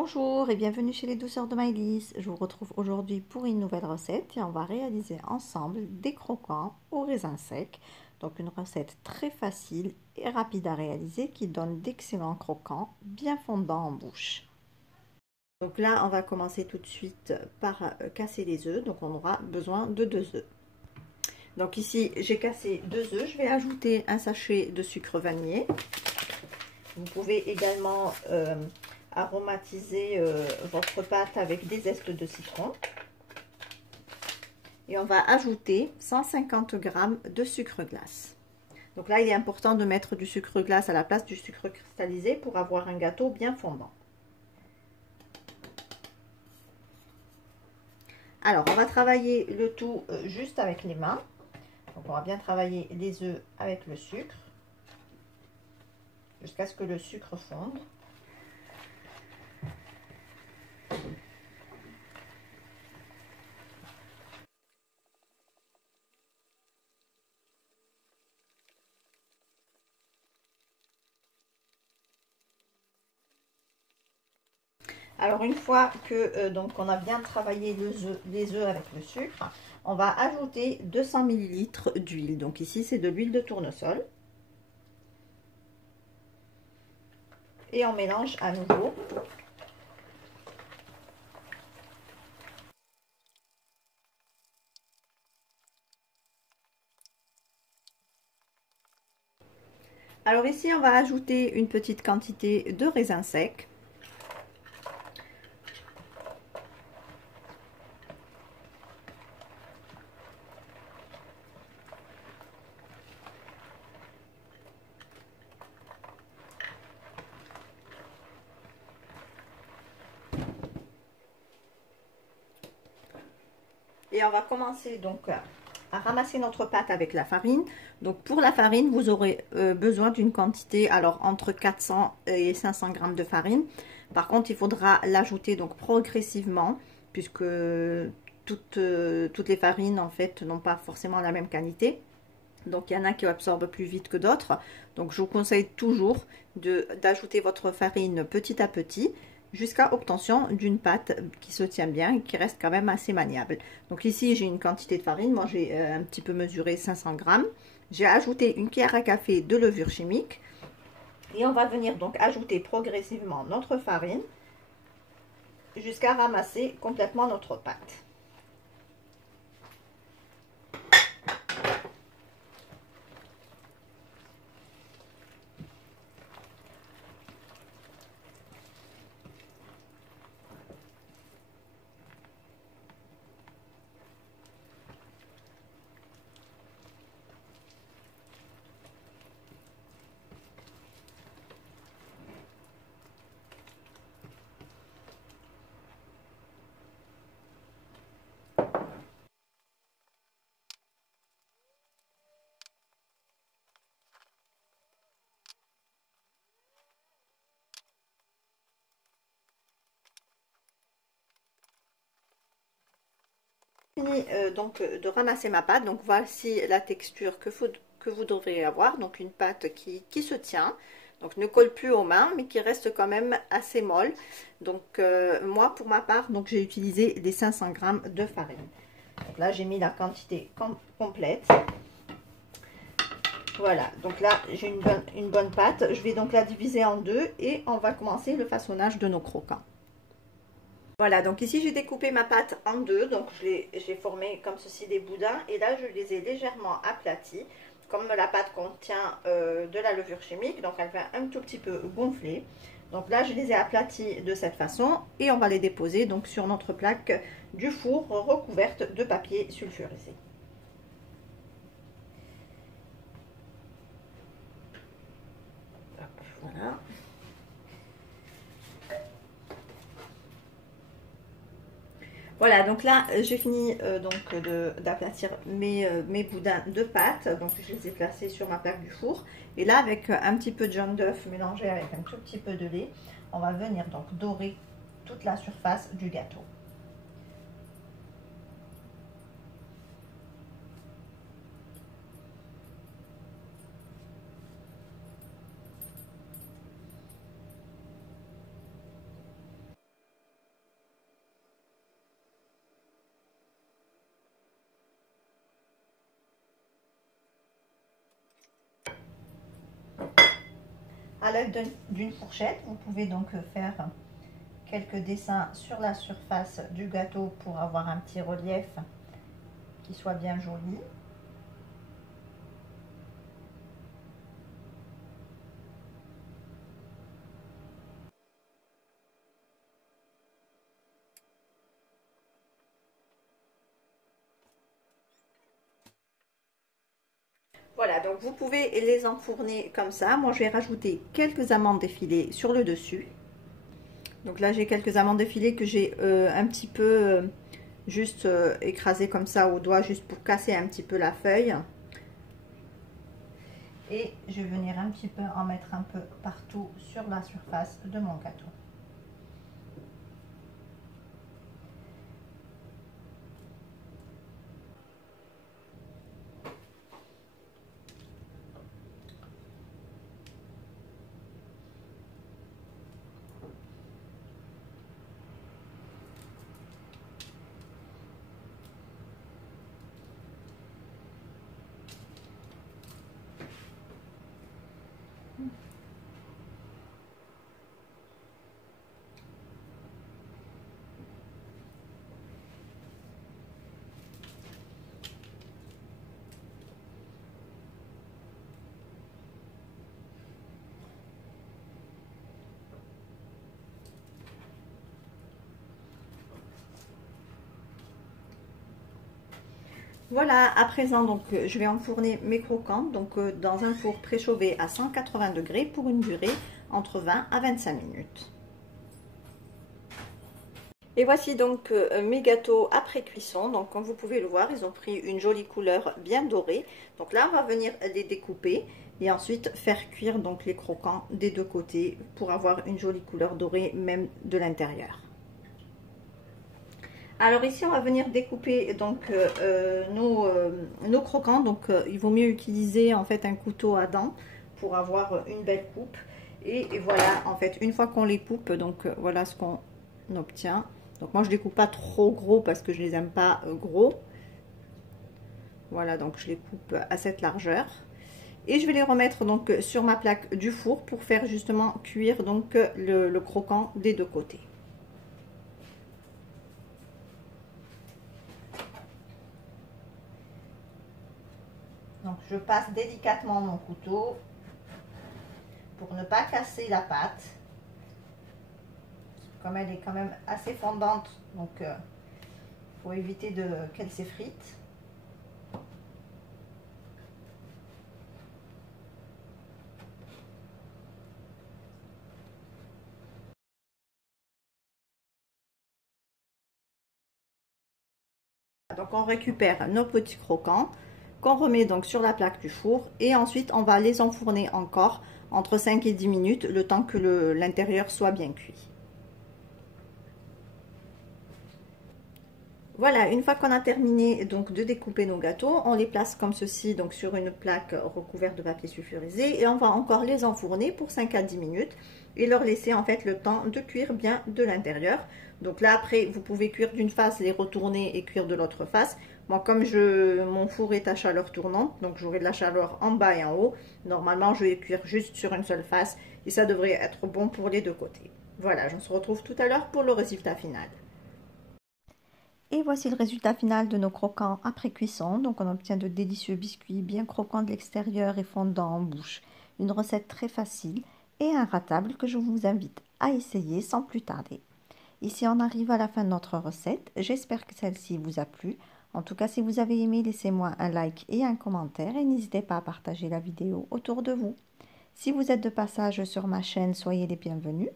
Bonjour et bienvenue chez les douceurs de Maëlys. Je vous retrouve aujourd'hui pour une nouvelle recette et on va réaliser ensemble des croquants au raisin sec. Donc une recette très facile et rapide à réaliser qui donne d'excellents croquants bien fondants en bouche. Donc là on va commencer tout de suite par casser les œufs. Donc on aura besoin de 2 œufs. Donc ici j'ai cassé 2 œufs. Je vais ajouter un sachet de sucre vanillé. Vous pouvez également aromatiser votre pâte avec des zestes de citron. Et on va ajouter 150 g de sucre glace. Donc là, il est important de mettre du sucre glace à la place du sucre cristallisé pour avoir un gâteau bien fondant. Alors, on va travailler le tout juste avec les mains. Donc, on va bien travailler les œufs avec le sucre jusqu'à ce que le sucre fonde. Alors une fois que donc on a bien travaillé les œufs avec le sucre, on va ajouter 200 ml d'huile. Donc ici c'est de l'huile de tournesol. Et on mélange à nouveau. Alors ici on va ajouter une petite quantité de raisin sec. Et on va commencer donc à ramasser notre pâte avec la farine. Donc pour la farine, vous aurez besoin d'une quantité, alors entre 400 et 500 g de farine. Par contre, il faudra l'ajouter donc progressivement, puisque toutes les farines en fait n'ont pas forcément la même qualité. Donc il y en a qui absorbent plus vite que d'autres. Donc je vous conseille toujours d'ajouter votre farine petit à petit, jusqu'à obtention d'une pâte qui se tient bien et qui reste quand même assez maniable. Donc ici j'ai une quantité de farine, moi j'ai un petit peu mesuré 500 g. J'ai ajouté une cuillère à café de levure chimique et on va venir donc ajouter progressivement notre farine jusqu'à ramasser complètement notre pâte. Fini donc de ramasser ma pâte. Donc voici la texture que vous devrez avoir. Donc une pâte qui se tient, donc ne colle plus aux mains mais qui reste quand même assez molle. Donc moi pour ma part, donc j'ai utilisé les 500 g de farine. Donc là j'ai mis la quantité complète. Voilà, donc là j'ai une bonne pâte. Je vais donc la diviser en deux et on va commencer le façonnage de nos croquants. Voilà, donc ici j'ai découpé ma pâte en deux, donc j'ai formé comme ceci des boudins et là je les ai légèrement aplatis. Comme la pâte contient de la levure chimique, donc elle va un tout petit peu gonfler. Donc là je les ai aplatis de cette façon et on va les déposer donc sur notre plaque du four recouverte de papier sulfurisé. Voilà. Voilà, donc là j'ai fini d'aplatir mes boudins de pâte. Donc je les ai placés sur ma plaque du four. Et là avec un petit peu de jaune d'œuf mélangé avec un tout petit peu de lait, on va venir donc dorer toute la surface du gâteau. à l'aide d'une fourchette, vous pouvez donc faire quelques dessins sur la surface du gâteau pour avoir un petit relief qui soit bien joli. Voilà, donc vous pouvez les enfourner comme ça. Moi, je vais rajouter quelques amandes effilées sur le dessus. Donc là, j'ai quelques amandes effilées que j'ai un petit peu juste écrasées comme ça au doigt, juste pour casser un petit peu la feuille. Et je vais venir un petit peu en mettre un peu partout sur la surface de mon gâteau. Voilà, à présent, donc je vais enfourner mes croquants donc, dans un four préchauffé à 180 degrés pour une durée entre 20 à 25 minutes. Et voici donc mes gâteaux après cuisson. Donc comme vous pouvez le voir, ils ont pris une jolie couleur bien dorée. Donc là, on va venir les découper et ensuite faire cuire donc les croquants des deux côtés pour avoir une jolie couleur dorée même de l'intérieur. Alors ici, on va venir découper donc nos croquants. Donc il vaut mieux utiliser en fait un couteau à dents pour avoir une belle coupe. Et voilà, en fait, une fois qu'on les coupe, donc voilà ce qu'on obtient. Donc moi, je les coupe pas trop gros parce que je les aime pas gros. Voilà, donc je les coupe à cette largeur. Et je vais les remettre donc sur ma plaque du four pour faire justement cuire donc le croquant des deux côtés. Donc je passe délicatement mon couteau pour ne pas casser la pâte. Comme elle est quand même assez fondante, donc il faut éviter qu'elle s'effrite. Donc on récupère nos petits croquants qu'on remet donc sur la plaque du four et ensuite on va les enfourner encore entre 5 et 10 minutes le temps que l'intérieur soit bien cuit. Voilà, une fois qu'on a terminé donc de découper nos gâteaux, on les place comme ceci donc sur une plaque recouverte de papier sulfurisé et on va encore les enfourner pour 5 à 10 minutes et leur laisser en fait le temps de cuire bien de l'intérieur. Donc là après vous pouvez cuire d'une face, les retourner et cuire de l'autre face. Moi comme mon four est à chaleur tournante, donc j'aurai de la chaleur en bas et en haut, normalement je vais cuire juste sur une seule face et ça devrait être bon pour les deux côtés. Voilà, on se retrouve tout à l'heure pour le résultat final. Et voici le résultat final de nos croquants après cuisson. Donc on obtient de délicieux biscuits bien croquants de l'extérieur et fondants en bouche. Une recette très facile et inratable que je vous invite à essayer sans plus tarder. Ici on arrive à la fin de notre recette. J'espère que celle-ci vous a plu. En tout cas si vous avez aimé, laissez-moi un like et un commentaire et n'hésitez pas à partager la vidéo autour de vous. Si vous êtes de passage sur ma chaîne, soyez les bienvenus.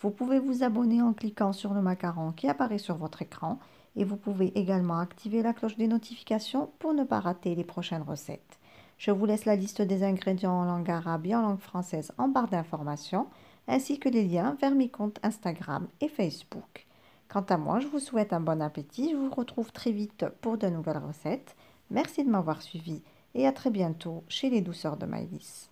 Vous pouvez vous abonner en cliquant sur le macaron qui apparaît sur votre écran. Et vous pouvez également activer la cloche des notifications pour ne pas rater les prochaines recettes. Je vous laisse la liste des ingrédients en langue arabe et en langue française en barre d'informations, ainsi que les liens vers mes comptes Instagram et Facebook. Quant à moi, je vous souhaite un bon appétit. Je vous retrouve très vite pour de nouvelles recettes. Merci de m'avoir suivi et à très bientôt chez les douceurs de Maëlys.